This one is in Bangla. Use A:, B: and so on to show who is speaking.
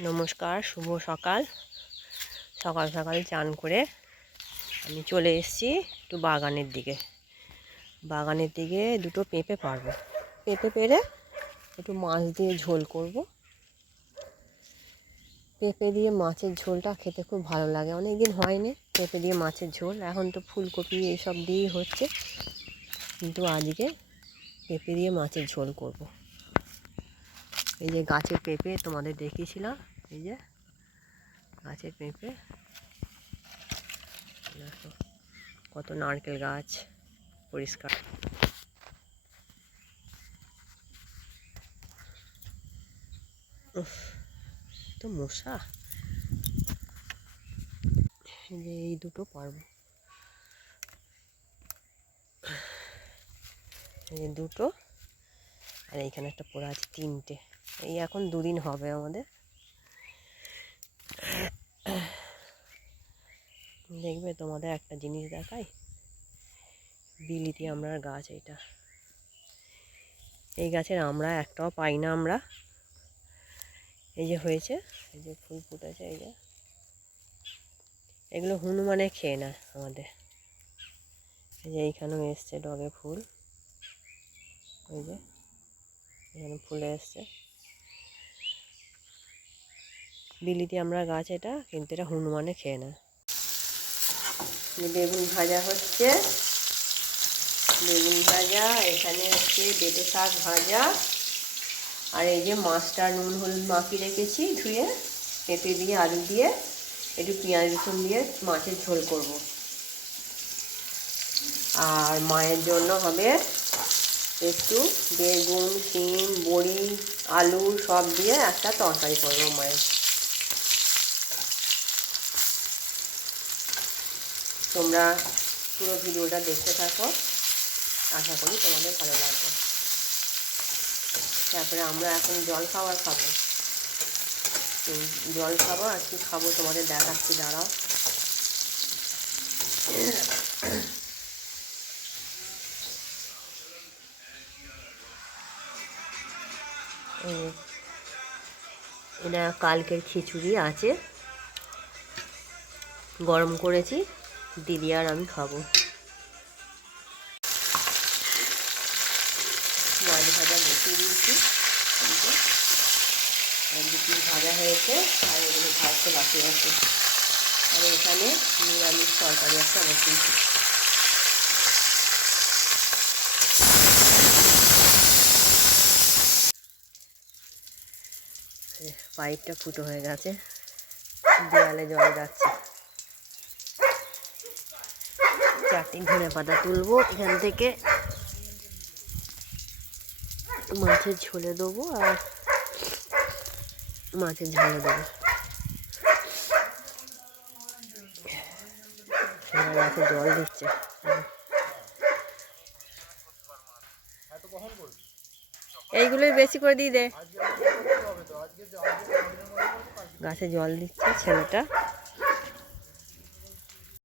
A: নমস্কার, শুভ সকাল। সকাল সকাল চান করে আমি চলে এসেছি একটু বাগানের দিকে। বাগানের দিকে দুটো পেঁপে পারব। পেঁপে পেরে একটু মাছ দিয়ে ঝোল করব। পেঁপে দিয়ে মাছের ঝোলটা খেতে খুব ভালো লাগে। অনেক দিন হয়নি পেঁপে দিয়ে মাছের ঝোল। এখন তো ফুলকপি এসব দিয়েই হচ্ছে। কিন্তু আজকে পেঁপে দিয়ে মাছের ঝোল করব। এই যে গাছের পেঁপে তোমাদের দেখিয়েছিলাম, এই যে গাছের পেঁপে। কত নারকেল গাছ, পরিষ্কার। তো মশা। যে এই দুটো পারব। এই দুটো, আর এইখানে একটা পড়ে আছে তিনটে। এই এখন দুদিন হবে আমাদের। দেখবে তোমাদের একটা জিনিস দেখাই। বিলিতি আমরার গাছ এটা এই গাছের আমরা একটাও পাই না আমরা। এই যে হয়েছে, এই যে ফুল ফুটেছে, এই যে। এগুলো হনুমানে খেয়ে না আমাদের। এই যে এইখানেও এসছে ডগে ফুল। ওই যে, এখানে ফুলে এসছে। বিলিতি আমরা গাছ এটা কিন্তু এটা হনুমানে খেয়ে না বেগুন ভাজা হচ্ছে। বেগুন ভাজা, এখানে হচ্ছে বেটে শাক ভাজা। আর এই যে মাছটা নুন, হলুদ মাখিয়ে রেখেছি ধুয়ে, পেঁপে দিয়ে, আলু দিয়ে, একটু পেঁয়াজ রসুন দিয়ে মাছের ঝোল করব। আর মায়ের জন্য হবে একটু বেগুন, শিম, বড়ি, আলু সব দিয়ে একটা তরকারি করব মায়ের। তোমরা পুরো ভিডিওটা দেখতে থাকো। আশা করি তোমাদের ভালো লাগবে। তারপরে আমরা এখন জল খাবার খাব। জল খাব আর কি খাব তোমাদের দেখাচ্ছি, দাঁড়াও। এটা কালকের খিচুড়ি আছে। গরম করেছি। দিদি আর আমি খাব। মাছ ভাজা বসিয়ে দিয়েছি। দুটি ভাজা হয়েছে, আর এগুলো ভাজতে বাকি আছে। আর এখানে নিরামিষ তরকারি একটা বসিয়েছি। পাইপটা ফুটো হয়ে গেছে। দেয়ালে জল যাচ্ছে। চারটি ধনে পাতা তুলবো, এখান থেকে মাছের ঝোলে দেবো আর মাছের ঝালে দেবো। জল দিচ্ছে। এইগুলোই বেশি করে দিয়ে দে। গাছে জল দিচ্ছে ছেলেটা।